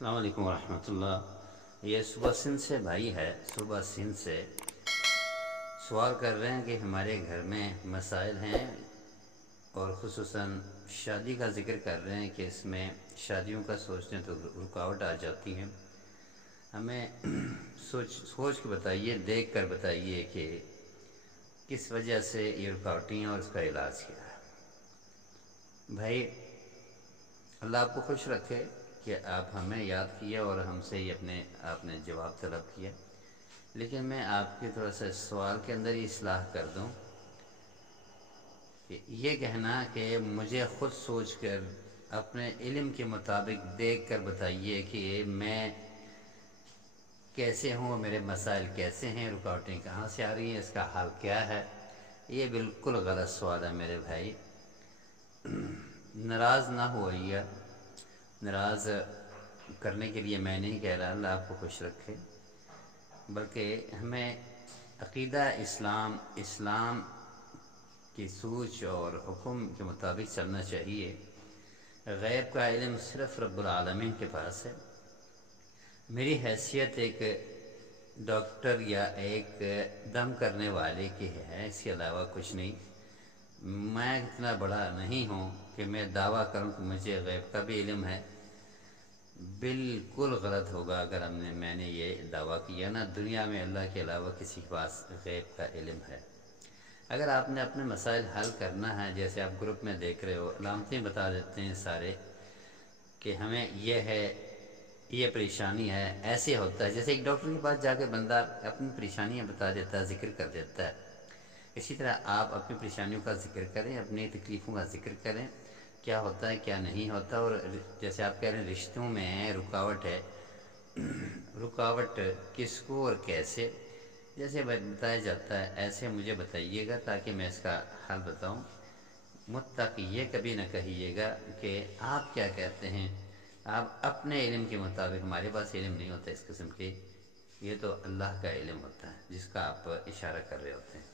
السلام علیکم ورحمۃ اللہ۔ یہ صبح سندھ سے بھائی ہے، صبح سندھ سے سوال کر رہے ہیں کہ ہمارے گھر میں مسائل ہیں اور خصوصاً شادی کا ذکر کر رہے ہیں کہ اس میں شادیوں کا سوچنے تو رکاوٹ آ جاتی ہے۔ ہمیں سوچ کے بتائیے، دیکھ کر بتائیے کہ کس وجہ سے یہ رکاوٹیں ہیں اور اس کا علاج کیا ہے۔ بھائی اللہ آپ کو خوش رکھے کہ آپ ہمیں یاد کیا اور ہم سے ہی آپ نے جواب طلب کیا، لیکن میں آپ کے تھوڑا سا سوال کے اندر ہی اصلاح کر دوں کہ یہ کہنا کہ مجھے خود سوچ کر اپنے علم کے مطابق دیکھ کر بتائیے کہ میں کیسے ہوں، میرے مسائل کیسے ہیں، رکاوٹیں کہاں سے آ رہی ہیں، اس کا حل کیا ہے، یہ بالکل غلط سوال ہے میرے بھائی۔ ناراض نہ ہوئیے، ناراض کرنے کے لیے میں نہیں کہہ رہا، اللہ آپ کو خوش رکھے، بلکہ ہمیں عقیدہ اسلام کی سوچ اور حکم کے مطابق چلنا چاہیے۔ غیب کا علم صرف رب العالمین کے پاس ہے۔ میری حیثیت ایک ڈاکٹر یا ایک دم کرنے والے کی ہے، اس کے علاوہ کچھ نہیں۔ میں اتنا بڑا نہیں ہوں کہ میں دعویٰ کروں کہ مجھے غیب کا بھی علم ہے۔ بالکل غلط ہوگا اگر میں نے یہ دعویٰ کیا نا، دنیا میں اللہ کے علاوہ کسی کے پاس غیب کا علم ہے۔ اگر آپ نے اپنے مسائل حل کرنا ہے، جیسے آپ گروپ میں دیکھ رہے ہو، علامتیں بتا دیتے ہیں سارے کہ ہمیں یہ ہے، یہ پریشانی ہے، ایسے ہوتا ہے۔ جیسے ایک ڈاکٹر کے پاس جا کے بندہ اپنی پریشانیاں بتا دیتا ہے، ذکر کر دیتا ہے، اسی طرح آپ اپنی پریشانیوں کا ذکر کریں، اپنی تکلیفوں کا ذکر کریں، کیا ہوتا ہے کیا نہیں ہوتا۔ اور جیسے آپ کہہ رہے ہیں رشتوں میں رکاوٹ ہے، رکاوٹ کس کو اور کیسے، جیسے بتایا جاتا ہے ایسے مجھے بتائیے گا تاکہ میں اس کا حل بتاؤں۔ متقی یہ کبھی نہ کہیے گا کہ آپ کیا کہتے ہیں، آپ اپنے علم کے مطابق، ہمارے پاس علم نہیں ہوتا اس قسم کے، یہ تو اللہ کا علم ہوتا ہے جس کا آپ اشارہ کر رہے ہوتے ہیں۔